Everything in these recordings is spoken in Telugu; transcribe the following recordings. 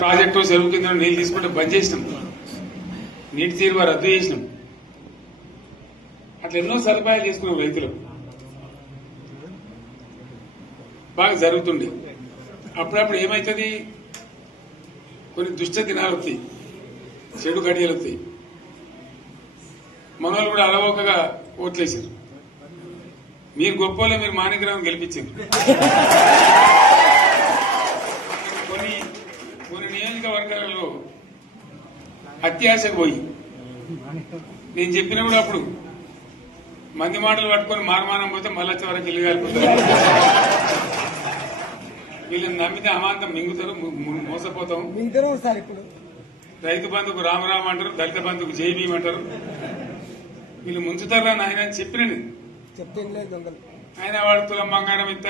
ప్రాజెక్టు చెరువు కింద నీళ్ళు తీసుకుంటే బంద్ చేసినాం, నీటి తీరువ రద్దు చేసినాం. అట్లా ఎన్నో సదుపాయాలు చేసుకున్నాం. రైతులు బాగా జరుగుతుండే. అప్పుడప్పుడు ఏమవుతుంది, కొన్ని దుష్ట దినాలు వస్తాయి, చెడు గడియలు వస్తాయి. మనోళ్ళు కూడా అలవోకగా ఓట్లేసారు. మీరు గొప్పలో మీరు మాణిగ్రామం గెలిపించారు. కొన్ని నియోజకవర్గాలలో అత్యాశకు పోయి నేను చెప్పినప్పుడు అప్పుడు మంది మాటలు పట్టుకొని మారమానం పోతే మళ్ళీ వరకు ఇల్లు కాలిపోతారు. వీళ్ళని నమ్మితే అమాంతం మింగుతారు, మోసపోతాం. రైతు బంధుకు రామరామ అంటారు, దళిత బంధుకు జై భీమ్ అంటారు. వీళ్ళు ముంచుతారా నాయన అని చెప్పినండి. ఆయన వాడు తులం బంగారం ఇంత,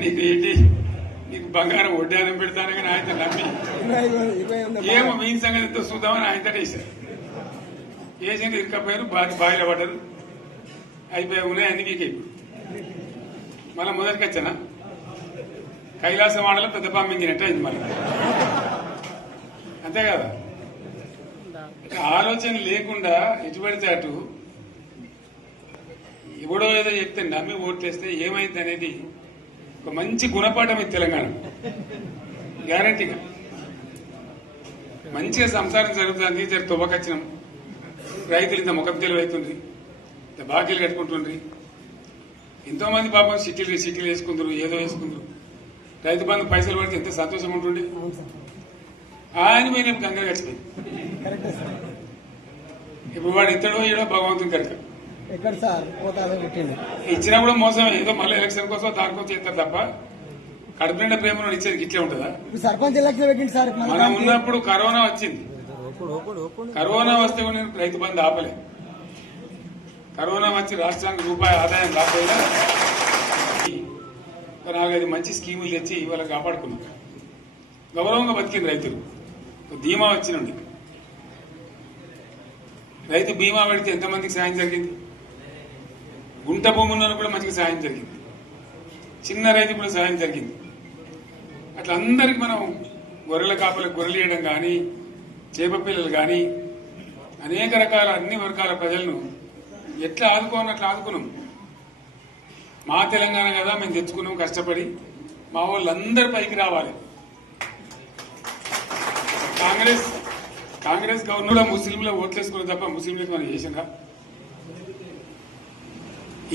నీకు ఏంటి, నీకు బంగారం వడ్డానం పెడతాను కానీ ఆయన నమ్మి ఏమో మీ సంగతి ఎంతో చూద్దామని ఆయన వేశారు. వేసింది ఇరుకపోయారు, బావిలో పడ్డారు, అయిపోయి ఉన్నాయి అన్ని మీకు. ఇప్పుడు మళ్ళీ మొదటికి వచ్చానా కైలాసం ఆడలో పెద్ద పామింగినట్టు అయింది మళ్ళీ. అంతే కదా, ఆలోచన లేకుండా ఎటు పడితే అటు ఎవడో ఏదో చెప్తే నమ్మి ఓట్లేస్తే ఏమైంది అనేది ఒక మంచి గుణపాఠం ఇది తెలంగాణ. గ్యారంటీగా మంచిగా సంసారం జరుగుతుంది. జర తువ్వకచ్చినాం, రైతులు ఇంత ముఖం తెలివైతుండ్రి, ఇంత బాకీలు కట్టుకుంటుండ్రి. ఎంతో మంది పాపం సిటీలు వేసుకుందరు, ఏదో వేసుకుందరు. రైతు బంధు పైసలు పడితే ఎంత సంతోషం ఉంటుండే. ఆయన మీద గంగలు గడిచిపోయింది. ఇప్పుడు వాడు ఇతడో ఏడో భగవంతుని కనుక ఇచ్చినా కూడా మోసం. ఏదో మళ్ళీ ఎలక్షన్ కోసం దానికోసం చేస్తారు తప్ప కడుపు నిండా ప్రేమ ఇచ్చేది ఇట్లే ఉంటుందా? సర్పంచ్ ఎలక్షన్ పెట్టింది సార్. మనం ఉన్నప్పుడు కరోనా వచ్చింది. కరోనా వస్తే కూడా నేను రైతు బంధు ఆపలే. కరోనా వచ్చి రాష్ట్రానికి రూపాయి ఆదాయం రాకపోయినా 4-5 మంచి స్కీములు తెచ్చి వాళ్ళకి కాపాడుకున్నాం. గౌరవంగా బతికింది రైతులు. బీమా వచ్చినండి. రైతు బీమా పెడితే ఎంతమందికి సాయం జరిగింది? గుంట భూములను కూడా మంచిగా సాయం జరిగింది. చిన్న రైతు కూడా సాయం జరిగింది. అట్లా అందరికి మనం గొర్రెల కాపలకు గొర్రెలు వేయడం కానీ, చేప పిల్లలు కానీ, అనేక రకాల అన్ని వర్గాల ప్రజలను ఎట్లా ఆదుకోనట్లు ఆదుకున్నాం. మా తెలంగాణ కదా మేము తెచ్చుకున్నాం కష్టపడి. మా వాళ్ళందరి పైకి రావాలి. కాంగ్రెస్ గవర్నర్ ముస్లింలు ఓట్లేసుకున్న తప్ప ముస్లింలకు మనం చేసిందా?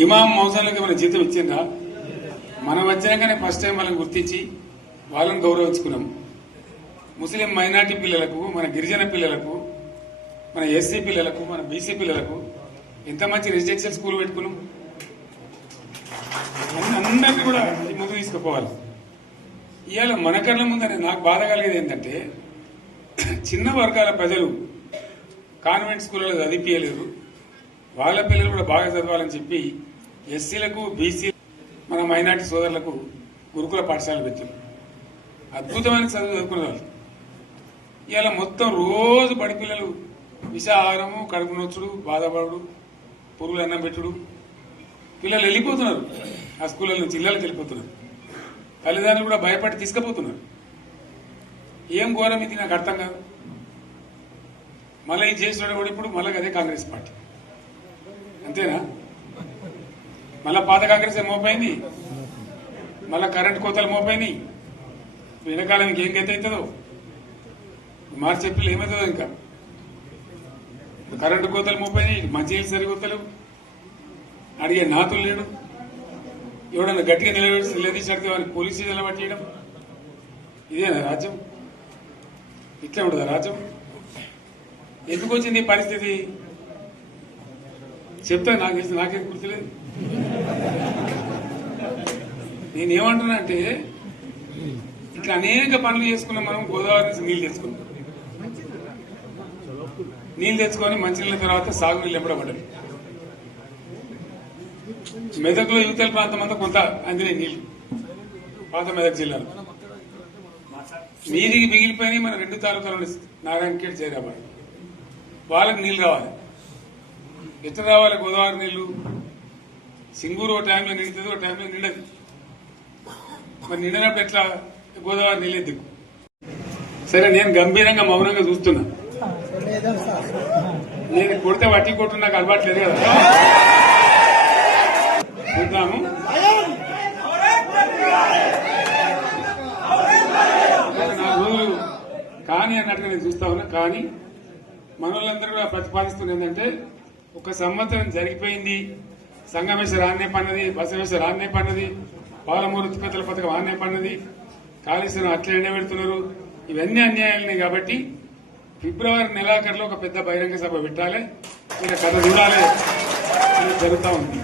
ఇమాం మౌజన్లకి మన జీతం ఇచ్చిందా? మనం వచ్చినాకనే ఫస్ట్ టైం వాళ్ళని గుర్తించి వాళ్ళని గౌరవించుకున్నాం. ముస్లిం మైనార్టీ పిల్లలకు, మన గిరిజన పిల్లలకు, మన ఎస్సీ పిల్లలకు, మన బీసీ పిల్లలకు ఎంత మంచి రెసిడెన్షియల్ స్కూల్ పెట్టుకున్నాం. అందరినీ కూడా ముందు తీసుకుపోవాలి. ఇవాళ మన కళ్ళ ముందని నాకు బాధ కలిగేది ఏంటంటే, చిన్న వర్గాల ప్రజలు కాన్వెంట్ స్కూళ్ళలో చదివించలేరు. వాళ్ళ పిల్లలు కూడా బాగా చదవాలని చెప్పి ఎస్సీలకు, బీసీ, మన మైనార్టీ సోదరులకు గురుకుల పాఠశాలలు పెట్టారు. అద్భుతమైన చదువు చదువుకునే వాళ్ళు. ఇవాళ మొత్తం రోజు బడి పిల్లలు విషాహారము, కడుపు నొచ్చుడు, బాధపడు, పురుగులు అన్నం పెట్టుడు. పిల్లలు వెళ్ళిపోతున్నారు ఆ స్కూళ్ళ నుంచి, ఇళ్ళకి వెళ్ళిపోతున్నారు. తల్లిదండ్రులు కూడా భయపడి తీసుకుపోతున్నారు. ఏం ఘోరం ఇది నాకు అర్థం కాదు. మళ్ళీ ఇది చేసిన కూడా ఇప్పుడు మళ్ళీ అదే కాంగ్రెస్ పార్టీ. అంతేనా? మళ్ళా పాత కాంగ్రెస్ మోపైంది, మళ్ళా కరెంటు కోతలు మోపైనాయి. వెనకాలం ఇంకేం గతి అవుతుందో మార్చి ఏప్రిల్ ఏమవుతుందో. ఇంకా కరెంటు కోతలు మోపైనాయి, మంచినీళ్ళు సరికొత్తలు, అడిగే నాతులు లేడు. ఎవడన్నా గట్టిగా నిలదీసినట్టు వారికి పోలీసు స్టేషన్లో పట్టేయడం. ఇదేనా రాజ్యం? ఇట్లా ఉంటుందా రాజ్యం? ఎందుకు వచ్చింది ఈ పరిస్థితి చెప్తా. నాకేం గుర్తులేదు. నేనేమంటున్నా అంటే, ఇట్లా అనేక పనులు చేసుకున్నాం మనం. గోదావరి నుంచి నీళ్లు తెచ్చుకున్నాం. నీళ్లు తెచ్చుకొని మంచినీళ్ళ తర్వాత సాగునీళ్ళు ఎంపడబడ్డాయి. మెదక్లో యువతల ప్రాంతం అంతా కొంత అందినాయి నీళ్లు. పాత మెదక్ జిల్లాలో మీదికి మిగిలిపోయినాయి. మన 2 తాలూకాలు నారాయణఖేడ్, జైరాబాద్. వాళ్ళకి నీళ్లు రావాలి. ఎట్లా రావాలి గోదావరి నీళ్లు? సింగూరు ఒక టైంలో నిండుతుంది, ఒక టైంలో నిండదు. మరి నిండినప్పుడు ఎట్లా గోదావరి నీళ్ళే దిక్కు. సరే, నేను గంభీరంగా మౌనంగా చూస్తున్నా. నేను కొడితే వట్టి కొట్టు నాకు అలవాట్లేదు కదా. చూద్దాము. నా రోజులు కానీ అన్నట్టుగా నేను చూస్తా ఉన్నా. కానీ మనోళ్ళందరూ కూడా ప్రతిపాదిస్తున్న ఏంటంటే, ఒక సంవత్సరం జరిగిపోయింది, సంగమేశ్వర ఆన్నే పన్నది, బసవేశ్వర ఆన్నే పన్నది, పాలమూరు ఉత్పత్తుల పథకం ఆన్నే పన్నది, కాళేశ్వరం అట్లే ఎండబెడుతున్నారు, ఇవన్నీ అన్యాయాలని. కాబట్టి ఫిబ్రవరి నెలాఖరులో ఒక పెద్ద బహిరంగ సభ పెట్టాలి, ఇలా కథ చూడాలి, ఇది జరుగుతూ ఉంది.